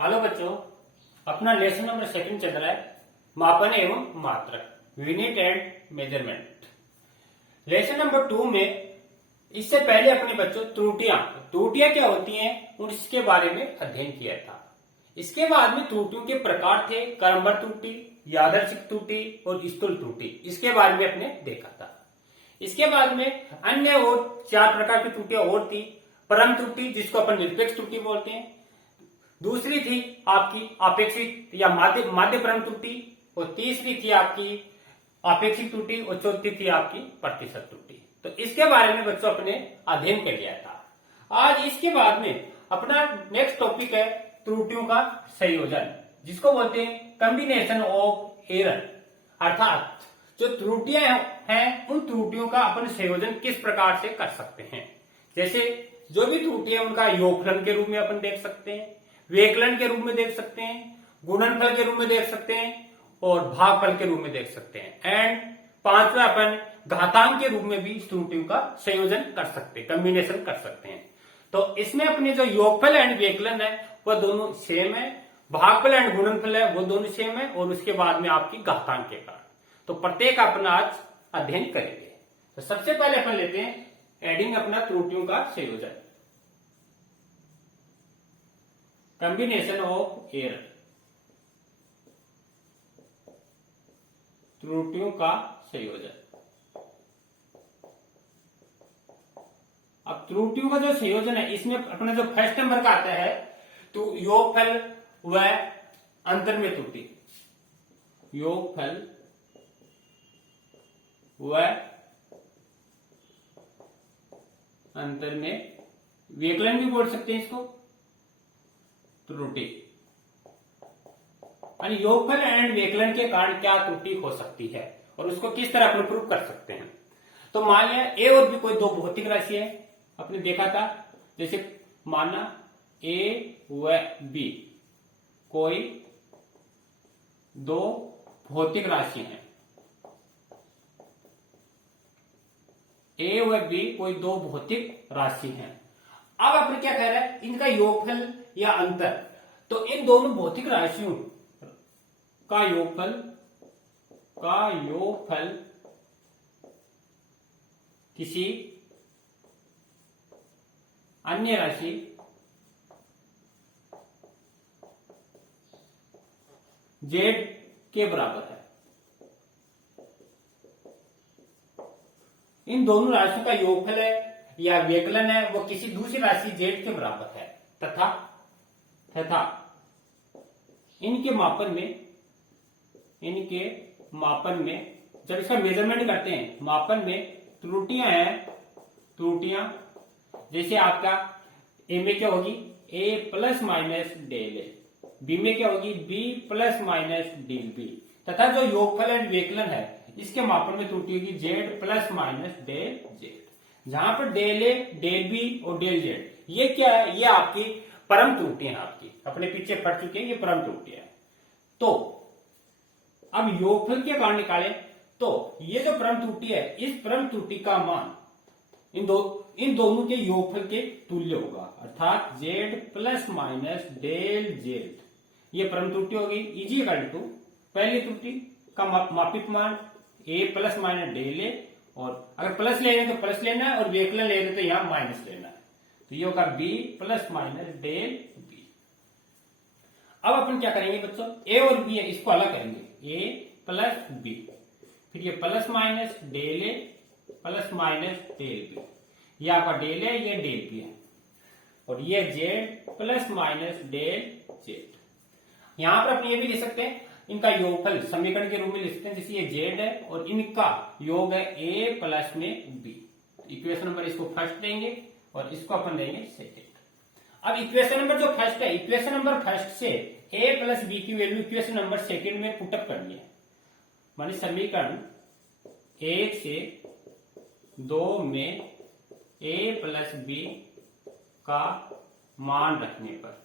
Hello बच्चों, अपना lesson number 2 चल रहा है मापन एवं मात्रक unit and measurement. Lesson number 2 में इससे पहले अपने बच्चों त्रुटियां क्या होती हैं उसके बारे में अध्ययन किया था। इसके बाद में त्रुटियों के प्रकार थे क्रमबद्ध त्रुटि, यादृच्छिक त्रुटि और स्थूल त्रुटि। इसके बारे में अपने देखा था। इसके बाद में अन्य और 4 प्रकार की त्रुटियां और थी। परम त्रुटि जिसको अपन निरपेक्ष त्रुटि बोलते हैं, दूसरी थी आपकी अपेक्षित या माध्य परम त्रुटि, और तीसरी थी आपकी अपेक्षित त्रुटि, और चौथी थी आपकी प्रतिशत त्रुटि। तो इसके बारे में बच्चों अपने अध्ययन कर लिया था। आज इसके बाद में अपना नेक्स्ट टॉपिक है त्रुटियों का संयोजन, जिसको बोलते हैं कॉम्बिनेशन ऑफ एरर। अर्थात जो त्रुटियां हैं उन त्रुटियों का अपन संयोजन किस प्रकार से कर सकते हैं। जैसे जो भी त्रुटियां उनका योगफलन के रूप में अपन देख सकते हैं, व्यकलन के रूप में देख सकते हैं, गुणनफल के रूप में देख सकते हैं और भागफल के रूप में देख सकते हैं। एंड 5वां अपन घातांक के रूप में भी त्रुटियों का संयोजन कर सकते हैं, कॉम्बिनेशन कर सकते हैं। तो इसमें अपने जो योगफल एंड व्यकलन है वह दोनों सेम है, भागफल एंड गुणनफल है वो दोनों सेम है, और उसके बाद में आपकी घातांक के कारण। तो प्रत्येक अपन आज अध्ययन करेंगे। तो सबसे पहले अपन लेते हैं एडिंग अपना त्रुटियों का संयोजन, कॉम्बिनेशन ऑफ एरर, त्रुटियों का संयोजन। अब त्रुटियों का जो संयोजन है इसमें अपना जो फर्स्ट नंबर का आता है तो योगफल व अंतर में त्रुटि, योगफल व अंतर में व्यकलन भी बोल सकते हैं इसको त्रुटि। यानी योगफल एंड व्यकलन के कारण क्या त्रुटि हो सकती है और उसको किस तरह अपन प्रूव कर सकते हैं। तो मान लिया ए और बी कोई दो भौतिक राशि है, अपने देखा था। जैसे माना ए व बी कोई दो भौतिक राशि हैं, ए व बी कोई दो भौतिक राशि हैं। अब अपन क्या कह रहे हैं, इनका योगफल या अंतर। तो इन दोनों भौतिक राशियों का योगफल किसी अन्य राशि जेड के बराबर है। इन दोनों राशियों का योगफल है या व्यकलन है वो किसी दूसरी राशि जेड के बराबर है, तथा इनके मापन में जब इसका मेजरमेंट करते हैं, मापन में त्रुटियां जैसे आपका ए में क्या होगी A plus minus del A, B में क्या होगी B plus minus del B, तथा जो योगफल एंड व्यकलन है इसके मापन में त्रुटि होगी Z plus minus del Z. जहां पर डेल ए, डेल बी और डेल जेड ये क्या है, ये आपकी परम त्रुटियां आपकी अपने पीछे पड़ चुकी है, ये परम त्रुटियां। तो अब योगफल के कारण निकाले तो ये जो परम त्रुटि है इस परम त्रुटि का मान इन दोनों के योगफल के तुल्य होगा, अर्थात Z plus minus del Z. ये परम त्रुटि होगी इजी इक्वल टू पहली त्रुटि का मापित मान ए प्लस माइनस डेल ए, और अगर प्लस ले रहे हैं तो प्लस लेना है और व्यकलन ले रहे हैं तो यहां माइनस लेना है। तो ये होगा B plus minus del B. अब अपन क्या करेंगे बच्चों, ए और बी है इसको अलग करेंगे, ए प्लस बी, फिर ये plus minus del A plus minus del B, ये आपका डेल है ये डेल बी है, और ये Z plus minus del Z. यहां पर अपन ये भी लिख सकते हैं इनका योगफल समीकरण के रूप में लिख सकते हैं, जैसे ये जेड है और इनका योग है ए प्लस में बी। इक्वेशन नंबर इसको फर्स्ट देंगे और इसको अपन देंगे सेकेंड। अब इक्वेशन नंबर जो फर्स्ट है, इक्वेशन नंबर फर्स्ट से ए प्लस बी की वैल्यू इक्वेशन नंबर सेकेंड में पुटअप करनी है। मानी समीकरण 1 से 2 में ए प्लस बी का मान रखने पर,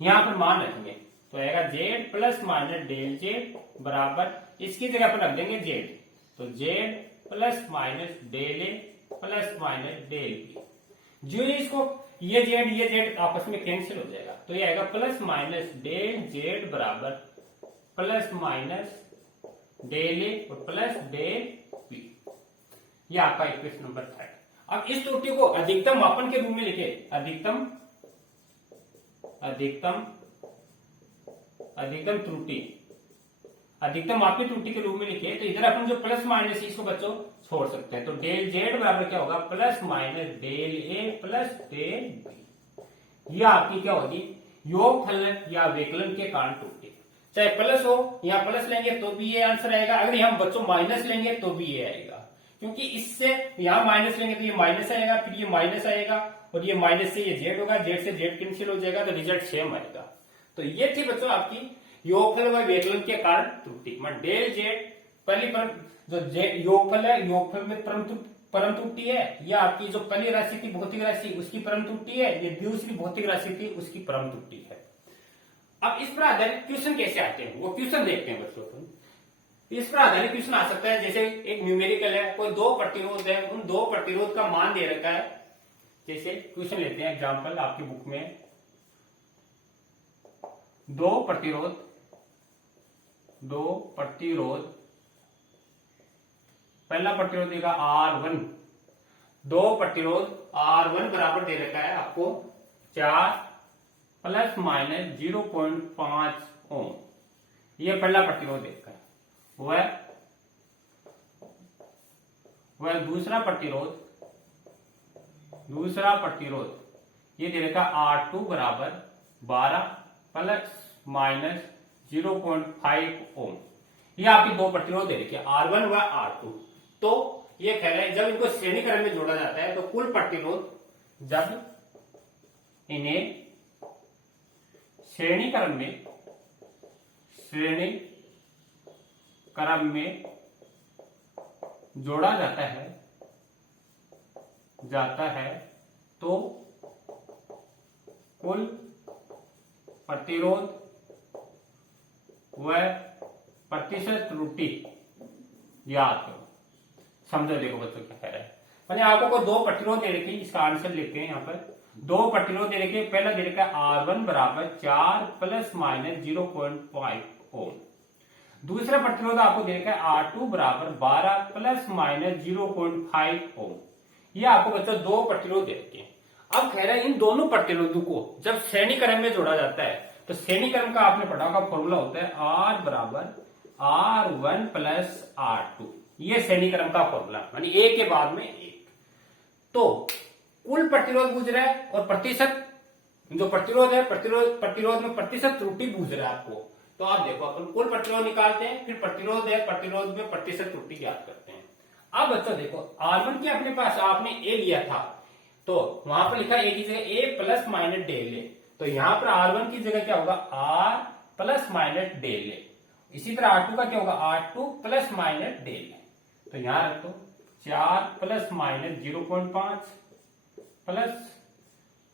यहां पर मान रखेंगे तो आएगा Z plus minus del Z बराबर, इसकी जगह पर रख देंगे जेड, तो Z plus minus del A plus minus del B. जो इसको ये जेड आपस में कैंसिल हो जाएगा, तो ये आएगा प्लस माइनस डेल जेड बराबर प्लस माइनस डेल ए और प्लस डेल बी। ये आपका इक्वेशन नंबर 3। अब इस त्रुटि को अधिकतम मापन के रूप में लिखे, अधिकतम त्रुटि, अधिकतम मापी त्रुटि के रूप में लिखे, तो इधर अपन जो प्लस माइनस इसको बच्चों छोड़ सकते हैं। तो डेल जेड बराबर क्या होगा, plus minus del A plus del B. यह आपकी क्या होगी, योग फलन या विकलन के कारण त्रुटि। चाहे प्लस हो, यहाँ प्लस लेंगे तो भी ये आंसर आएगा, अगर हम बच्चों माइनस लेंगे तो भी ये आएगा, क्योंकि इससे यहाँ माइनस लेंगे तो ये माइनस आएगा, फिर ये माइनस आएगा और ये माइनस से ये जेड होगा, जेड से जेड कैंसिल हो जाएगा, तो रिजल्ट सेम आएगा। तो ये थी बच्चों आपकी योगफल व विकलन के कारण त्रुटि। डेल जेड पहली जो योगफल है, योगफल में परम त्रुटि है, या आपकी जो पहली राशि थी भौतिक राशि उसकी परम त्रुटि है, ये दूसरी भौतिक राशि थी उसकी परम त्रुटि है। अब इस पर आधारित क्वेश्चन कैसे आते हैं, वो क्वेश्चन देखते हैं बच्चों को। इस पर आधारित क्वेश्चन आ सकता है, जैसे एक न्यूमेरिकल है, कोई दो प्रतिरोध है, उन दो प्रतिरोध का मान दे रखा है। जैसे क्वेश्चन लेते हैं एग्जांपल आपकी बुक में, दो प्रतिरोध पहला प्रतिरोध देगा R1, दो प्रतिरोध R1 बराबर दे रखा है आपको 4 प्लस माइनस 0.5 ओम। ये पहला प्रतिरोध देखा है। वह दूसरा प्रतिरोध ये दे रखा R2 बराबर 12 प्लस माइनस 0.5 ओम। ये आपके दो प्रतिरोध दे रखे R1 व R2। तो ये कह रहे हैं जब इनको श्रेणी क्रम में जोड़ा जाता है तो कुल प्रतिरोध, जब इन्हें श्रेणी क्रम में जोड़ा जाता है तो कुल प्रतिरोध व प्रतिशत त्रुटि याद करो। समझो, देखो बच्चों क्या कह रहा है। मैंने आपको को दो प्रतिरोध दे रखे, इसका आंसर लिखते हैं। यहाँ पर दो प्रतिरोध दे रखे, पहला दे रखा R1 बराबर 4 प्लस माइनस 0.5 ओम। दूसरा प्रतिरोध आपको दे रखा है R2 बराबर 12 प्लस माइनस 0.5 ओम। ये आपको बच्चों दो प्रतिरोध दे रखे हैं। अब कह रहा है इन दोनों प्रतिरोधों को जब श्रेणी क्रम में जोड़ा जाता है तो श्रेणी क्रम का आपने पढ़ा होगा फॉर्मूला होता है R बराबर R1 प्लस R2। ये श्रेणी क्रम का फॉर्मूला, यानी एक के बाद में एक। तो कुल प्रतिरोध पूछ रहा है और प्रतिशत जो प्रतिरोध है, प्रतिरोध में प्रतिशत त्रुटि पूछ रहा है आपको। तो आप देखो, अपन कुल प्रतिरोध निकालते हैं, फिर प्रतिरोध है, प्रतिरोध में प्रतिशत त्रुटि ज्ञात करते हैं। अब बच्चों देखो, R1 की अपने पास आपने A लिया था, तो वहां पर लिखा A की जगह A प्लस माइनस डेल ए। तो यहां पर R1 की जगह क्या होगा, R प्लस माइनस डेल ए। इसी तरह R2 का क्या होगा, R2 प्लस माइनस डेल ए। तो यहां रख दो 4 plus minus 0.5 plus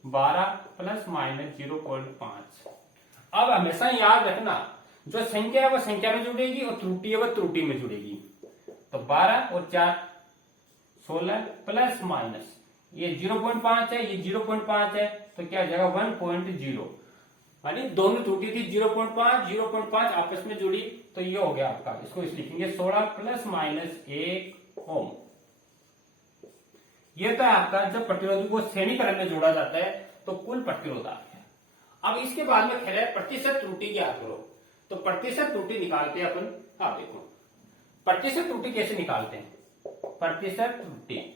12 plus minus 0.5। अब हमेशा याद रखना, जो संख्या है वो संख्या में जुड़ेगी और त्रुटि है वो त्रुटि में जुड़ेगी। तो 12 और 4 16 प्लस माइनस ये 0.5 है, ये 0.5 है, तो क्या हो जाएगा 1.0। यानी दोनों त्रुटि थी 0.5 आपस में जुड़ी, तो ये हो गया आपका। इसको इस लिखेंगे 16 प्लस माइनस 1 ओम। ये तो आपका जब प्रतिरोध को श्रेणी क्रम में जोड़ा जाता है तो कुल प्रतिरोध आ गया। अब इसके बाद में कह रहा है प्रतिशत त्रुटि ज्ञात करो। तो प्रतिशत त्रुटि निकालते हैं अपन। आप देखो प्रतिशत त्रुटि कैसे निकालते हैं। प्रतिशत त्रुटि,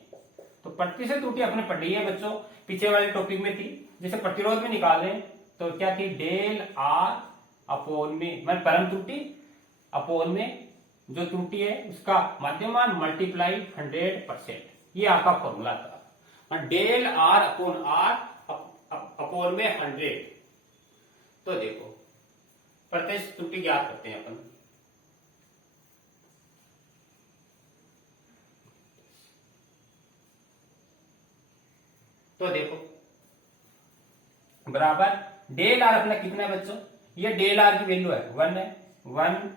तो प्रतिशत त्रुटि अपने पढ़ी है बच्चों, पीछे वाले टॉपिक में थी। जैसे प्रतिरोध में निकालें तो क्या थी, डेल आर अपोन में परम त्रुटि अपोन में जो त्रुटि है उसका मध्यमान मल्टीप्लाई 100%। ये आपका फॉर्मूला था, del R upon R upon में 100। तो देखो प्रतिशत त्रुटि ज्ञात करते हैं अपन। तो देखो बराबर डेल आर अपना कितना है बच्चों, ये डेल आर की वैल्यू है 1 है, 1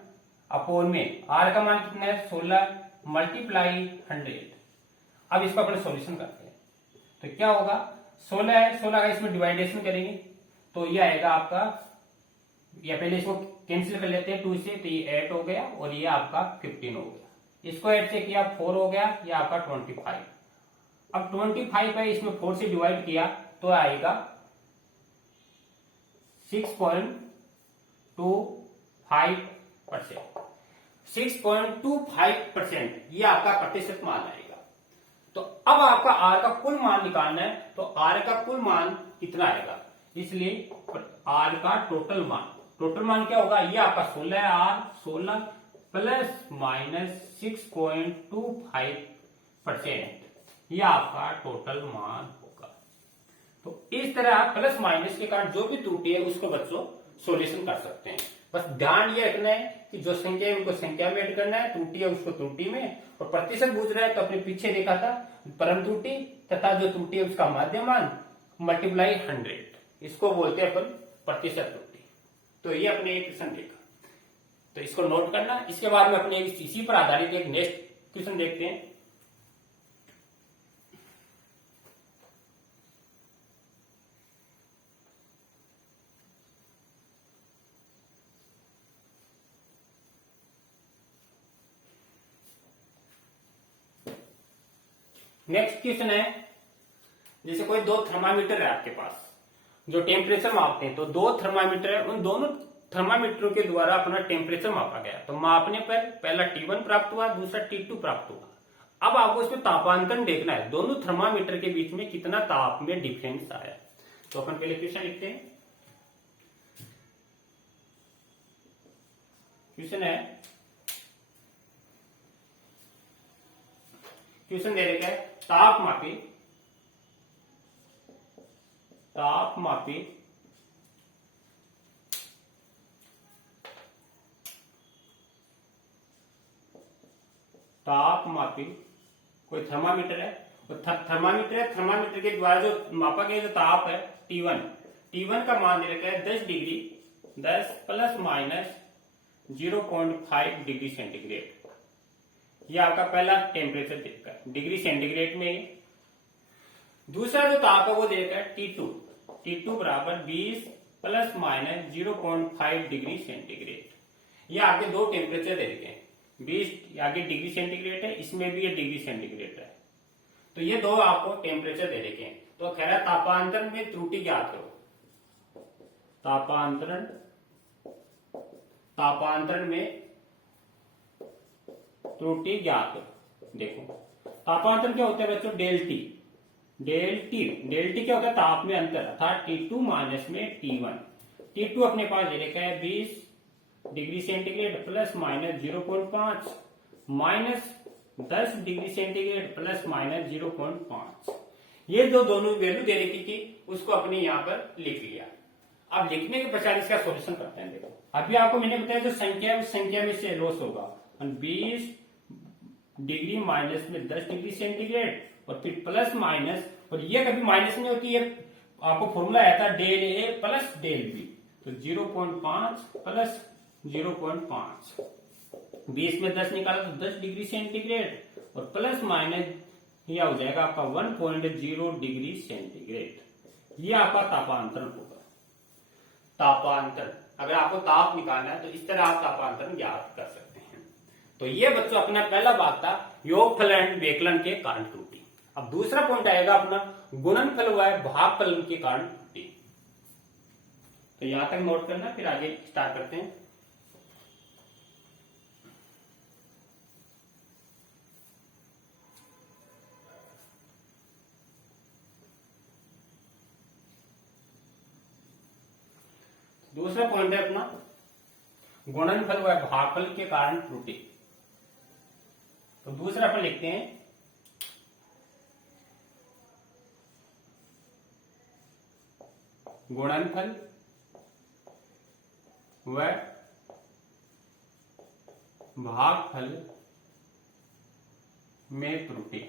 अपोन में आर का मान कितना है 16 मल्टीप्लाई 100। अब इसको अपने सॉल्यूशन करते हैं तो क्या होगा, 16 है, 16 का इसमें डिवाइडेशन करेंगे तो ये आएगा आपका, या पहले इसको कैंसिल कर लेते हैं 2 से, तो ये 8 हो गया और ये आपका 15 हो गया। इसको 8 से किया 4 हो गया, ये आपका 25। अब 25 है, इसमें 4 से डिवाइड किया तो आएगा 6.25%। 6.25% ये आपका प्रतिशत मान आएगा। तो अब आपका आर का कुल मान निकालना है, तो आर का कुल मान कितना आएगा, इसलिए आर का टोटल मान क्या होगा, ये आपका 16 है, आर 16 प्लस माइनस 6.25%, ये आपका टोटल मान होगा। तो इस तरह आप प्लस माइनस के कारण जो भी त्रुटि है उसको बच्चों सॉल्यूशन कर सकते हैं। बस ध्यान ये रखना है कि जो संख्या है उनको संख्या में ऐड करना है, त्रुटि है उसको त्रुटि में, और प्रतिशत पूछ रहा है तो अपने पीछे देखा था परम त्रुटि तथा जो त्रुटि है उसका माध्यमान मल्टीप्लाई 100, इसको बोलते हैं अपन प्रतिशत त्रुटि। तो ये अपने एक क्वेश्चन देखा, तो इसको नोट करना। इसके बाद में अपने इसी पर आधारित एक नेक्स्ट क्वेश्चन देखते हैं। नेक्स्ट क्वेश्चन है, जैसे कोई दो थर्मामीटर है आपके पास जो टेम्परेचर मापते हैं, तो दो थर्मामीटर है, उन दोनों थर्मामीटरों के द्वारा अपना टेम्परेचर मापा गया। तो मापने पर पहला T1 प्राप्त हुआ, दूसरा T2 प्राप्त हुआ। अब आपको इसमें तापांतरण देखना है, दोनों थर्मामीटर के बीच में कितना ताप में डिफरेंस आया। तो अपन पहले क्वेश्चन लिखते हैं। क्वेश्चन दे रखा है, ताप मापी कोई थर्मामीटर है, तो थर्मामीटर के द्वारा जो मापा गया जो ताप है T1 का मान दे रखा है 10 degree 10 plus minus 0.5 degree centigrade. ये आपका पहला टेम्परेचर देखा है डिग्री सेंटीग्रेड में। दूसरा जो ताप है वो देखा है T2 बराबर 20 प्लस माइनस 0.5 डिग्री सेंटीग्रेड। ये आगे दो टेम्परेचर दे रखे हैं, 20 आगे डिग्री सेंटीग्रेड है, इसमें भी ये डिग्री सेंटीग्रेड है। तो ये दो आपको टेम्परेचर दे रखे हैं। तो कह रहा है तापांतरण में त्रुटि ज्ञात करो। तापांतरण में त्रुटि ज्ञात करो। देखो तापांतरण क्या होता है बच्चों, डेल टी क्या होता है, ताप में अंतर अर्थात T2 माइनस में T1। T2 अपने पास दे रखा है 20 degree centigrade plus minus 0.5 minus 10 degree centigrade plus minus 0.5। ये दोनों वैल्यू दे रखी थी, उसको अपने यहाँ पर लिख लिया। अब लिखने के पश्चात इसका सॉल्यूशन करते हैं। देखो अभी आपको मैंने बताया जो संख्या है उस संख्या में से लॉस होगा, 20 डिग्री माइनस में 10 डिग्री सेंटीग्रेड और फिर प्लस माइनस, और ये कभी माइनस नहीं होती है, आपको फॉर्मूला आया था del A plus del B, तो 0.5 प्लस 0.5, 20 में 10 निकाला तो 10 डिग्री सेंटीग्रेड और प्लस माइनस यह हो जाएगा आपका 1.0 डिग्री सेंटीग्रेड। ये आपका तापांतरण होगा। तापांतरण अगर आपको ताप निकालना है तो इस तरह आप तापांतरण ज्ञात कर सकते हैं। तो ये बच्चों अपना पहला बात था योगफल एंड विकलन के कारण त्रुटि। अब दूसरा पॉइंट आएगा अपना गुणनफल व भागफलन के कारण त्रुटि। तो यहां तक नोट करना, फिर आगे स्टार्ट करते हैं। दूसरा पॉइंट है अपना गुणनफल व भागफल के कारण त्रुटि। तो दूसरा अपन लिखते हैं गुणनफल व भागफल में त्रुटि।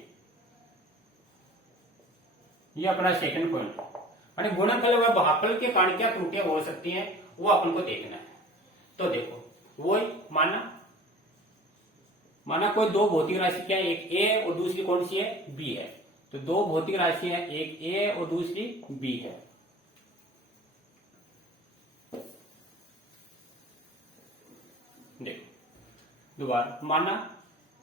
ये अपना सेकंड पॉइंट है। गुणनफल व भागफल के कारण क्या त्रुटियां हो सकती हैं वो अपन को देखना है। तो देखो वो माना कोई दो भौतिक राशि क्या है, एक ए और दूसरी कौन सी है बी है। तो दो भौतिक राशियां, एक ए और दूसरी बी है। देखो दोबारा माना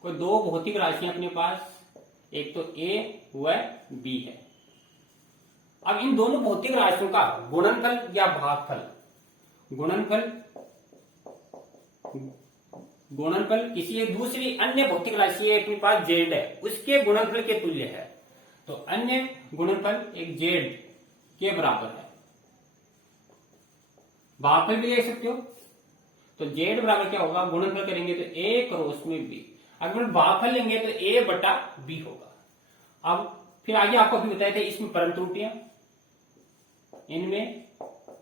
कोई दो भौतिक राशियां अपने पास, एक तो ए व बी है। अब इन दोनों भौतिक राशियों का गुणनफल या भागफल, गुणनफल किसी एक दूसरी अन्य भौतिक राशि अपने पास जेड है, उसके गुणनफल के तुल्य है। तो अन्य गुणनफल एक जेड के बराबर है। भागफल भी ले सकते हो। तो जेड बराबर क्या होगा, गुणनफल करेंगे तो ए क्रॉस में बी। अगर भागफल लेंगे तो ए बटा बी होगा। अब फिर आगे आपको अभी बताए थे इसमें परम त्रुटियां, इनमें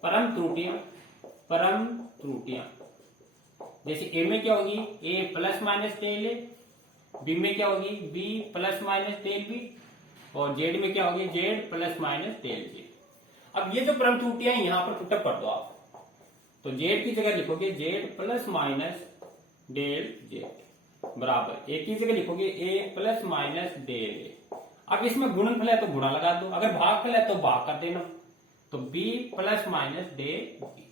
परम त्रुटियां जैसे ए में क्या होगी, A plus minus del A, B में क्या होगी, B plus minus del B, और जेड में क्या होगी, Z plus minus del Z. अब ये जो परम त्रुटियां हैं यहां पर पुटअप कर दो आप। तो जेड की जगह लिखोगे Z plus minus del Z बराबर, ए की जगह लिखोगे A plus minus del A. अब इसमें गुणनफल है तो गुणा लगा दो, अगर भागफल है तो भाग कर देना। तो B plus minus del B.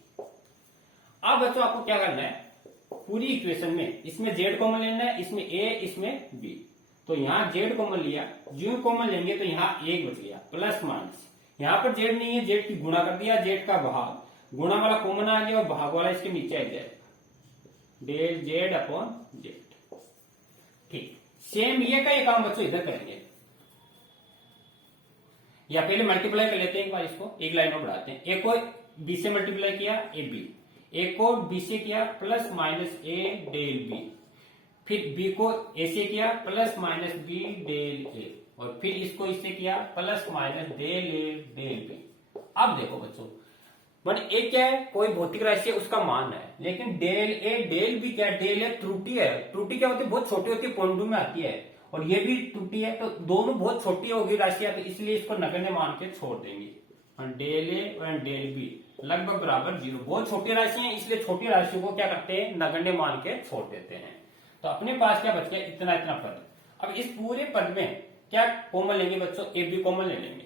अब बच्चों आपको क्या करना है, पूरी इक्वेशन में इसमें जेड कॉमन लेना है, इसमें ए इसमें बी। तो यहां जेड कॉमन लिया, जो कॉमन लेंगे तो यहां एक बच गया प्लस माइनस। यहां पर जेड नहीं है, जेड की गुणा कर दिया, जेड का भाग, गुणा वाला कॉमन आ गया और भाग वाला इसके नीचे आ जाएगा, डेल जेड अपॉन जेड। ठीक, सेम ये का ये काम बच्चों इधर करेंगे, या पहले मल्टीप्लाई कर लेते हैं एक बार, इसको एक लाइन में बढ़ाते हैं। ए को बी से मल्टीप्लाई किया ए बी, ए को बी से किया प्लस माइनस ए डेल बी, फिर बी को ए से किया plus minus B del A, और फिर इसको इससे किया plus minus del A del B. अब देखो बच्चों, बट ए क्या है, कोई भौतिक राशि है उसका मान है, लेकिन डेल ए डेल बी क्या है, डेल ए त्रुटि है। त्रुटि क्या होती है, बहुत छोटी होती है, पॉइंट में आती है, और ये भी त्रुटि है। तो दोनों बहुत छोटी होगी राशियां, तो इसलिए इसको नगण्य मान के छोड़ देंगे। डेल ए और डेल बी लगभग बराबर जीरो, बहुत छोटी राशि है, इसलिए छोटी राशियों को क्या करते हैं, नगण्य मान के छोड़ देते हैं। तो अपने पास क्या बच गया, इतना इतना पद। अब इस पूरे पद में क्या कॉमन लेंगे बच्चों, ए बी कॉमन ले लेंगे।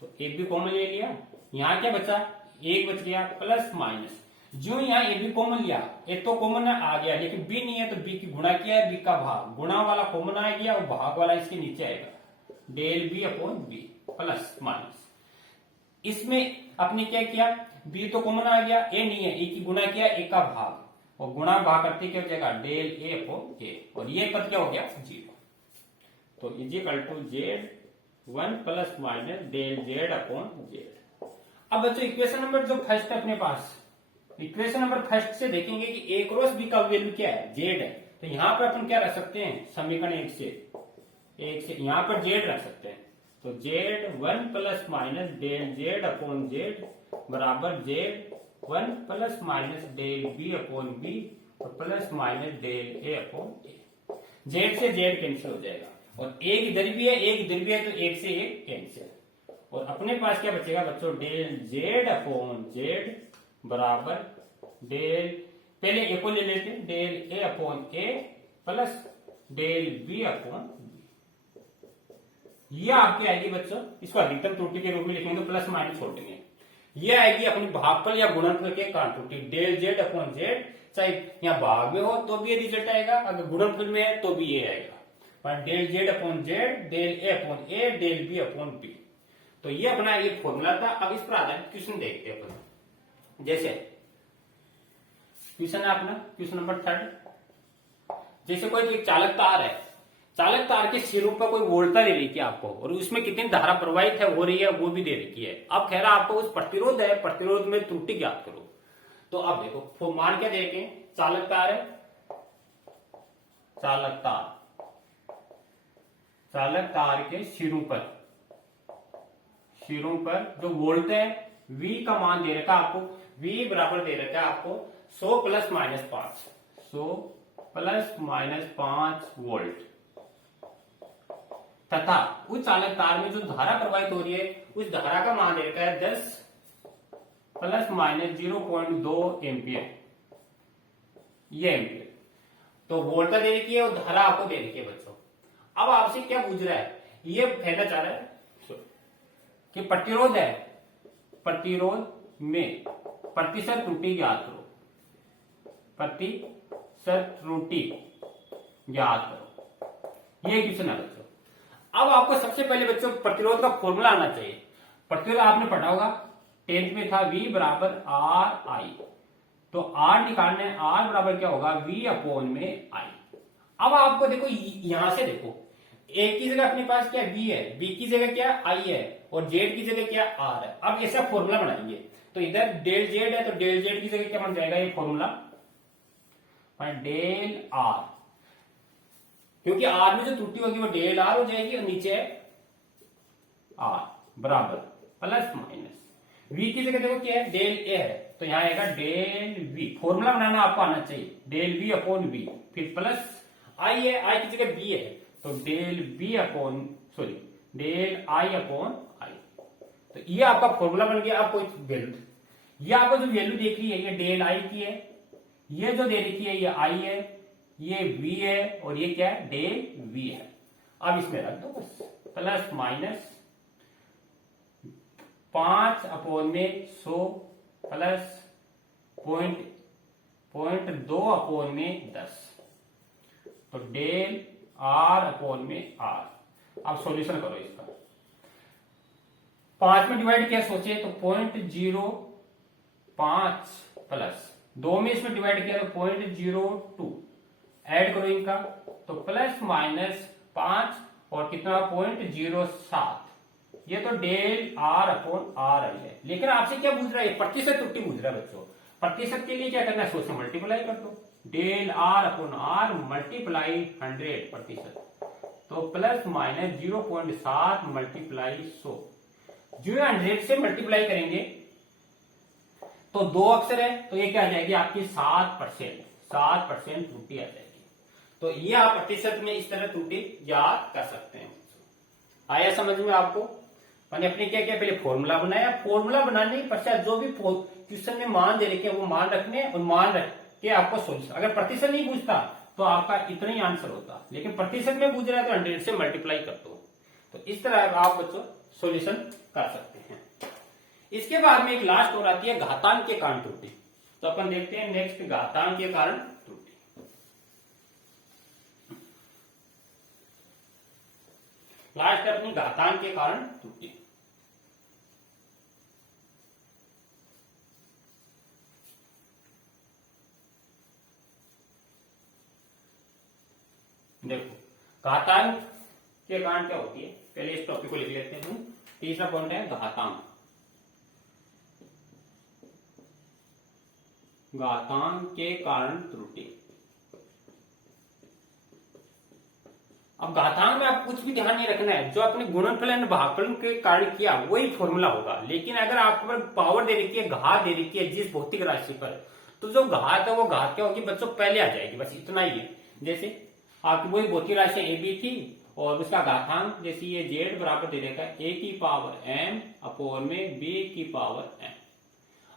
तो ए बी कॉमन ले लिया, यहां क्या बचा, एक बच गया प्लस माइनस। जो यहाँ ए बी कॉमन लिया, ए तो कॉमन आ गया, लेकिन बी नहीं है, तो बी की गुणा किया है, बी का भाग, गुणा वाला कॉमन आ गया और भाग वाला इसके नीचे आएगा, del B upon B plus minus. इसमें आपने क्या किया, बी तो कॉमन आ गया, ए नहीं है, ए की गुणा किया, ए का भाग, और गुणा भाग करते क्या हो जाएगा, डेल ए अपॉन ए, और ये पद क्या हो गया, जीरो। तो equal to Z 1 plus minus del Z upon Z. अब बच्चों इक्वेशन नंबर जो फर्स्ट है अपने पास, इक्वेशन नंबर फर्स्ट से देखेंगे कि ए क्रॉस बी का वैल्यू क्या है, जेड है। तो यहां पर अपन क्या रख सकते हैं, समीकरण एक से यहां पर जेड रख सकते हैं। तो Z 1 plus minus del Z upon Z बराबर Z 1 plus minus del B upon B और plus minus del A upon A. Z से जेड कैंसिल हो जाएगा, और एक इधर भी है, एक इधर भी है, तो एक से एक कैंसिल। और अपने पास क्या बचेगा बच्चों, डेल जेड अपॉन जेड बराबर डेल, पहले ए को ले लेते हैं, del A upon A plus del B upon B. ये आपकी आएगी बच्चों, इसको अधिकतम त्रुटि के रूप में लिखेंगे तो प्लस माइनस छोड़ देंगे। ये आएगी अपनी भागफल या गुणनफल के कारण त्रुटि, डेल जेड अपॉन जेड, चाहे यहाँ भाग में हो तो भी ये रिजल्ट आएगा, अगर गुणनफल में है तो भी ये आएगा। पर del Z upon Z, del A upon A, del B upon B. तो ये अपना ये फॉर्मूला था। अब इस पर आधारित क्वेश्चन देखते हैं अपन। जैसे क्वेश्चन है अपना क्वेश्चन नंबर 3, जैसे कोई एक चालक तार है, चालक तार के सिरों पर कोई वोल्टता दे रही है आपको, और उसमें कितनी धारा प्रवाहित है हो रही है वो भी दे रखी है। अब कह रहा आपको उस प्रतिरोध है, प्रतिरोध में त्रुटि ज्ञात करो। तो अब देखो मान क्या देखे, चालक तार है, चालक तार के सिरों पर जो वोल्ट है V का मान दे रखा आपको, V बराबर दे रखा है आपको 100 plus minus 5, 100 plus minus 5 volt, तथा उस चालक तार में जो धारा प्रवाहित हो रही है उस धारा का मान दे रखा है 10 प्लस माइनस 0.2 एम्पियर, ये एम्पियर। तो वोल्टता दे रखी है और धारा आपको दे रखी है बच्चों। अब आपसे क्या पूछ रहा है, ये कहना चाह रहा है कि प्रतिरोध है, प्रतिरोध में प्रतिशत त्रुटि ज्ञात करो, प्रतिशत त्रुटि ज्ञात करो। ये क्वेश्चन है बच्चों। अब आपको सबसे पहले बच्चों प्रतिरोध का फॉर्मूला आना चाहिए। प्रतिरोध आपने पढ़ा होगा 10th में था V बराबर आर आई। तो R निकालना है, R बराबर क्या होगा V अपॉन में I। अब आपको देखो यहां से देखो, A की जगह अपने पास क्या V है, B की जगह क्या I है और Z की जगह क्या R है। अब ऐसा फॉर्मूला बनाएंगे तो इधर डेल Z है तो डेल Z की जगह क्या बन जाएगा ये फॉर्मूला डेल R, क्योंकि R में जो त्रुटि होगी वो डेल R हो जाएगी और नीचे R बराबर प्लस माइनस V की जगह देखो क्या है डेल A है तो यहां आएगा डेल V। फॉर्मूला बनाना आपको आना चाहिए, डेल V अपॉन V, फिर प्लस I है, I की जगह B है तो del V upon del I upon I। तो ये आपका फॉर्मूला बन गया। आपको वैल्यू, ये आपको जो वैल्यू देख रही है ये डेल I की है, ये जो दे रखी है ये I है, ये V है और ये क्या है डेल V है। अब इसमें रख दो बस, प्लस माइनस 5 अपॉन में 100 प्लस 0.2 अपॉन में 10 तो डेल R अपॉन में R। अब सॉल्यूशन करो इसका, 5 में डिवाइड किया सोचे तो 0.05 प्लस 2 में इसमें डिवाइड किया तो 0.02, ऐड करो इनका तो प्लस माइनस 5 और कितना 0.07। ये तो डेल R अपॉन R आई है। लेकिन आपसे क्या पूछ रहा है, प्रतिशत त्रुटि पूछ रहा है बच्चों। प्रतिशत के लिए क्या करना है, 100 से मल्टीप्लाई कर दो, del R upon R multiply 100% तो प्लस माइनस 0.7 मल्टीप्लाई 100। जो 100 से मल्टीप्लाई करेंगे तो 2 अक्षर है तो ये क्या आ जाएगी आपकी 7% त्रुटि आ जाएगी। तो ये आप प्रतिशत में इस तरह त्रुटि याद कर सकते हैं। आया समझ में आपको? मैंने अपने क्या क्या पहले फॉर्मूला बनाया, फॉर्मूला बनाने के पश्चात जो भी क्वेश्चन में मान दे रखे वो मान रखने और मान रख के आपको सोल्यूशन। अगर प्रतिशत नहीं पूछता तो आपका इतना ही आंसर होता, लेकिन प्रतिशत में पूछ रहा है तो 100 से मल्टीप्लाई कर दो। तो इस तरह आप बच्चों सोल्यूशन कर सकते हैं। इसके बाद में एक लास्ट और आती है घातांक के कारण त्रुटि। तो अपन देखते हैं नेक्स्ट घातांक के कारण त्रुटि। लास्ट है अपनी घातांक के कारण त्रुटि। देखो घातांक के कारण क्या होती है, पहले इस टॉपिक को लिख लेते हैं। तीसरा पॉइंट है घातांक। घातांक के कारण त्रुटि। अब घातांक में आप कुछ भी ध्यान नहीं रखना है, जो अपने गुणनफल भागफल के कारण किया वही फॉर्मूला होगा। लेकिन अगर आपको पावर दे रखी है, घात दे रखी है जिस भौतिक राशि पर, तो जो घात है वो घात क्या होगी बच्चों पहले आ जाएगी, बस इतना ही है। जैसे आपकी वही भौतिक राशि ए बी थी और उसका घातांक जैसे ये जेड बराबर दे रखा है ए की पावर एम अपॉन में बी की पावर एम।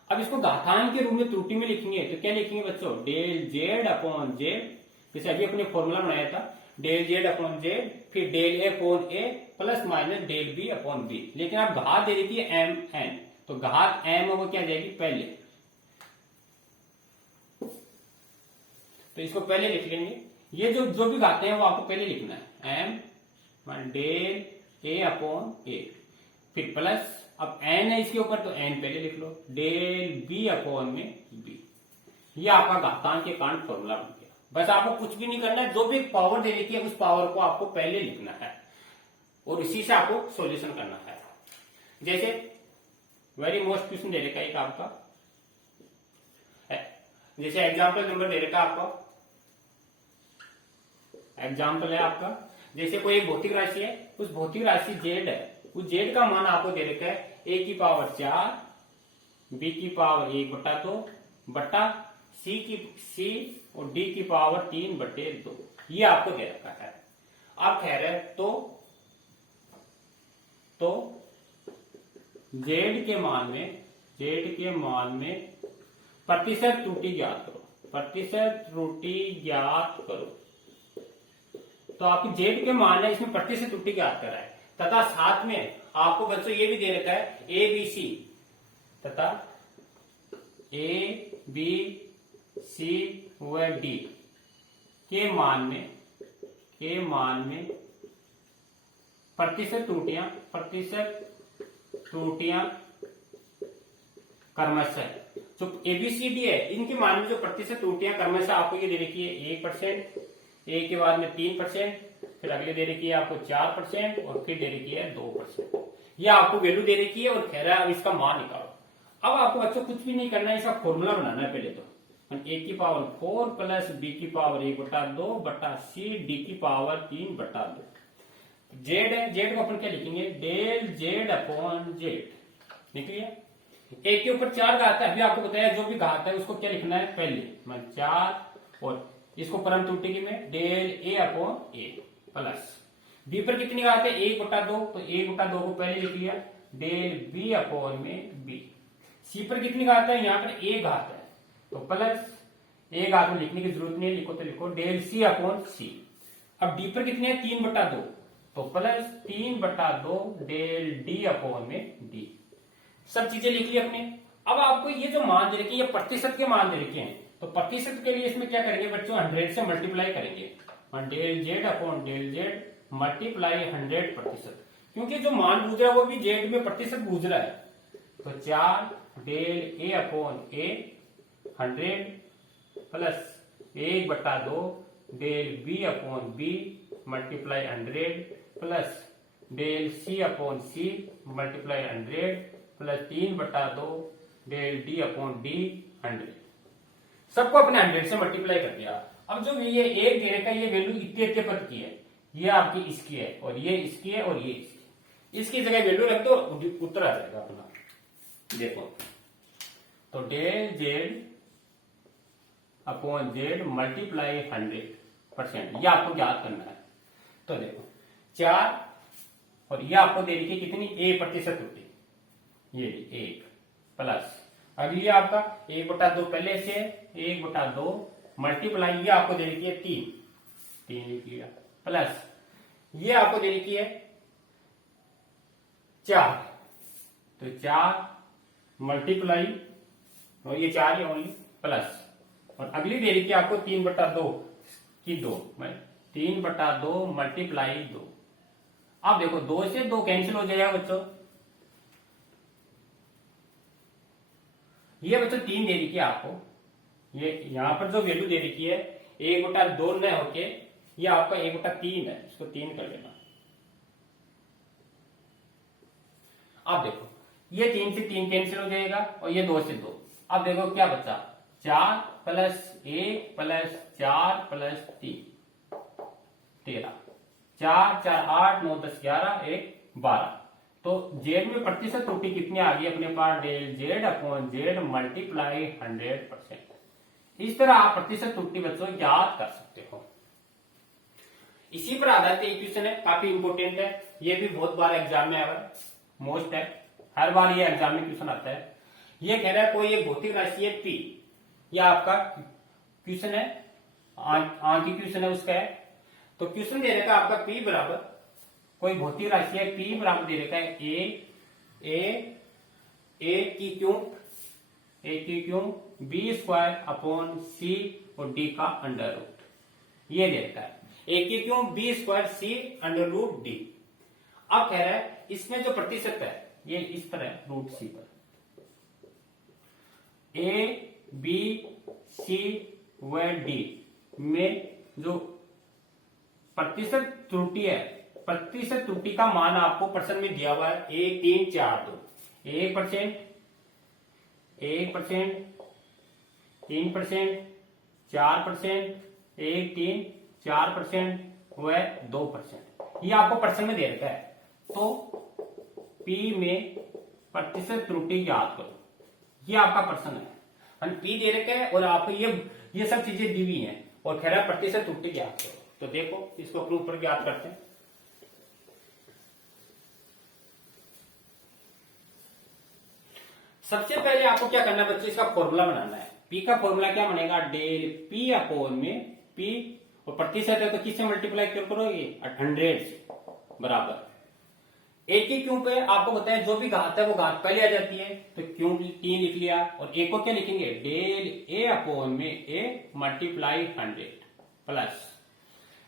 अब इसको घातांक के रूप में त्रुटि में लिखेंगे तो क्या लिखेंगे बच्चों, डेल जेड अपॉन जेड, जैसे अभी अपने फॉर्मूला बनाया था डेल जेड अपॉन जेड, फिर del A upon A plus minus del B upon B. लेकिन आप घात दे रही थी एम एन, तो घात एम वो क्या जाएगी पहले, तो इसको पहले लिख लेंगे। ये जो भी घाते हैं वो आपको पहले लिखना है, एम डेल ए अपॉन ए, फिर प्लस अब एन है इसके ऊपर तो एन पहले लिख लो, डेल बी अपॉन में बी। ये आपका घातांक के कारण फॉर्मूला बन गया। बस आपको कुछ भी नहीं करना है, जो भी पावर दे रखी है उस पावर को आपको पहले लिखना है और इसी से आपको सॉल्यूशन करना है। जैसे वेरी मोस्ट क्वेश्चन दे रखा है एक आपका, जैसे एग्जाम्पल नंबर दे रखा है आपका, एग्जाम्पल है आपका जैसे कोई एक भौतिक राशि है, उस भौतिक राशि जेड है, उस जेड का मान आपको दे रखा है ए की पावर 4, बी की पावर 1/2 बटा सी और डी की पावर 3/2, ये आपको दे रखा है। आप कह रहे तो जेड के मान में प्रतिशत त्रुटि ज्ञात करो, प्रतिशत त्रुटि ज्ञात करो। तो आपकी जेड के मान है, इसमें प्रतिशत त्रुटि ज्ञात करा है। तथा साथ में आपको बच्चों ये भी दे रखा है ए बी सी, तथा ए बी सी व डी के मान में प्रतिशत त्रुटियां क्रमशः जो एबीसीडी है इनके मान में जो प्रतिशत त्रुटियां क्रमशः आपको ये दे रखी है 1%, ए के बाद में 3%, फिर अगले दे रखी है आपको 4% और फिर दे रखी है 2%। ये आपको वैल्यू दे रखी है और कह रहा है अब इसका मान निकालो। अब आपको बच्चों कुछ भी नहीं करना है, इसका फॉर्मूला बनाना है पहले तो। ए की पावर 4 प्लस बी की पावर 1/2 बटा सी डी की पावर 3/2। जेड है, जेड को अपन क्या लिखेंगे, डेल जेड अपॉन जेड। लिख लिया। एक के ऊपर 4 घात है, अभी आपको बताया जो भी घात है उसको क्या लिखना है पहले, मैं 4 और इसको परम त्रुटि में del A upon A plus B पर कितनी घात है 1/2, तो 1/2 को पहले लिख लिया, डेल बी अपॉन में बी। सी पर कितनी घात है, यहाँ पर ए घात है तो प्लस ए घात में लिखने की जरूरत नहीं है, लिखो तो लिखो डेल सी अपॉन सी। अब डी पर कितने है 3/2 तो प्लस 3/2 डेल डी अपॉन में डी। सब चीजें लिख ली अपने। अब आपको ये जो मान दे रखे ये प्रतिशत के मान दे रखे हैं, तो प्रतिशत के लिए इसमें क्या करेंगे बच्चों 100 से मल्टीप्लाई करेंगे, del Z upon del Z multiply 100%, क्योंकि जो मान पूछ रहा है वो भी जेड में प्रतिशत पूछ रहा है। तो 4 del A upon A 100 plus 1/2 del B upon B multiply 100 plus del C upon C multiply 100 plus 3/2 del D upon D 100। सबको अपने 100 से मल्टीप्लाई कर दिया। अब जो ये एक दे रखा है ये वैल्यू इतने पद की है, ये आपकी इसकी है और ये इसकी है और ये इसकी जगह वैल्यू रख दो, उत्तर आ जाएगा अपना। देखो तो del Z upon Z multiply 100%, ये आपको ज्ञात करना है। तो देखो 4 और ये आपको दे रखी कितनी A% त्रुटि, ये 1 प्लस अगली आपका 1/2 पहले से 1/2 मल्टीप्लाई ये आपको दे रखी है 3 लिख लिया प्लस ये आपको दे रखी है 4, तो 4 मल्टीप्लाई और ये 4 ही ओनली प्लस और अगली दे रखी है आपको 3/2 की 2, 3/2 मल्टीप्लाई 2। अब देखो 2 से 2 कैंसिल हो जाएगा बच्चों, ये बच्चों 3 दे रखी है आपको, ये यहां पर जो वैल्यू दे रखी है 1/2 न होके ये आपका 1/3 है, इसको 3 कर लेना। अब देखो ये 3 से 3 कैंसिल हो जाएगा और ये 2 से 2। अब देखो क्या बचा 4 प्लस 1 प्लस 4 प्लस 3 13, 4 4 8 9 10 11 1 12। तो जेड में प्रतिशत त्रुटि कितनी आ गई अपने पास, del Z upon Z multiply 100%। इस तरह आप प्रतिशत त्रुटि बच्चों याद कर सकते हो। इसी पर आधारित एक क्वेश्चन है, काफी इंपोर्टेंट है, ये भी बहुत बार एग्जाम में आया, मोस्ट है, हर बार ये एग्जाम में क्वेश्चन आता है। ये कह रहा है कोई एक भौतिक राशि है पी, यह आपका क्वेश्चन है, आंकी क्वेश्चन है उसका है। तो क्वेश्चन दे रखा है आपका पी बराबर कोई भौतिक राशि है पी बराबर दे रखा है ए की क्यूब बी स्क्वायर अपॉन सी और डी का अंडर रूट, ये दे रखा है ए की क्यूब बी स्क्वायर सी अंडर रूट डी। अब कह रहा है इसमें जो प्रतिशत है ये इस तरह रूट सी पर, ए बी सी व डी में जो प्रतिशत त्रुटि है, प्रतिशत त्रुटि का मान आपको प्रश्न में दिया हुआ है 1 3 4 2, 1%, 1%, 3%, 4%, 1 3 4% व 2%, ये आपको प्रश्न में दे रखा है। तो P में प्रतिशत त्रुटि याद करो, ये आपका प्रश्न है, P दे रखा है और आपको ये सब चीजें दी हुई हैं और कह रहा है प्रतिशत त्रुटि याद करो। तो देखो इसको प्रूफ पर याद करते हैं। सबसे पहले आपको क्या करना है बच्चे, इसका फॉर्मूला बनाना है। P का फॉर्मूला क्या बनेगा, डेल P अपॉन में P और प्रतिशत है तो किससे मल्टीप्लाई करोगे 100 से बराबर। एक ही क्यूब पे आपको बताया जो भी घात है वो घात पहले आ जाती है, तो क्यूब 3 लिख लिया और ए को क्या लिखेंगे डेल ए अपॉन में A multiply 100 plus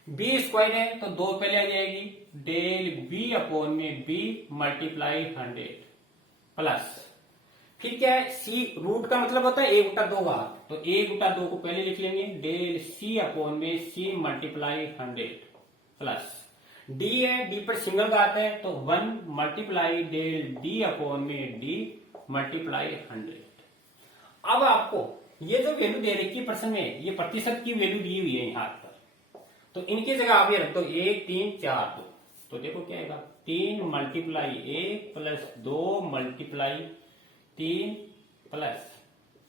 B square है तो 2 पहले आ जाएगी डेल बी अपॉन में बी मल्टीप्लाई 100 प्लस फिर क्या है सी रूट का मतलब होता है 1/2 घात, तो 1/2 को पहले लिख लेंगे डेल सी अपॉन में सी मल्टीप्लाई 100 प्लस डी है डी पर सिंगल घात है तो 1 मल्टीप्लाई डेल डी अपॉन में डी मल्टीप्लाई 100। अब आपको ये जो वैल्यू दे रखी है प्रश्न में ये प्रतिशत की वैल्यू दी हुई है यहाँ पर, तो इनकी जगह आप ये रख दो 1 3 4 2, तो देखो क्या आएगा 3 multiply 1 plus 2 multiply 3 plus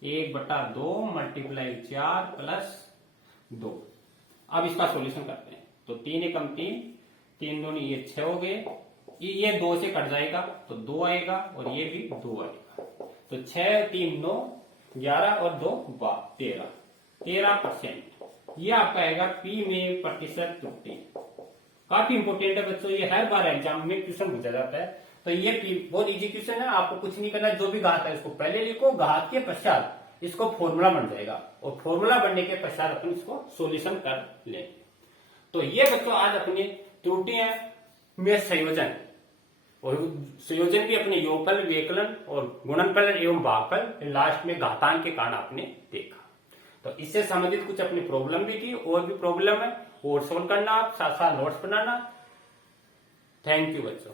1/2 multiply 4 plus 2। अब इसका सॉल्यूशन करते हैं, तो 3 एकम 3 3 दूनी ये 6 हो गए, ये 2 से कट जाएगा तो 2 आएगा और ये भी 2 आएगा, तो 6 3 9 11 और 2 13% ये आपका आएगा पी में प्रतिशत त्रुटि। काफी इंपोर्टेंट है बच्चों, ये हर बार एग्जाम में क्वेश्चन पूछा जाता है, तो ये पी बहुत इजी क्वेश्चन है, आपको कुछ नहीं करना, जो भी घात है इसको पहले लिखो, घात के पश्चात इसको फॉर्मूला बन जाएगा और फॉर्मूला बनने के पश्चात अपन इसको सोल्यूशन कर लेंगे। तो ये बच्चों आज अपनी त्रुटियां में संयोजन और संयोजन भी अपने योगफल व्यवकलन और गुणनफल एवं भागफल लास्ट में घातांक के कारण आपने देखा। तो इससे संबंधित कुछ अपनी प्रॉब्लम भी थी, और भी प्रॉब्लम है और सोल्व करना, आप साथ साथ नोट्स बनाना। थैंक यू बच्चों।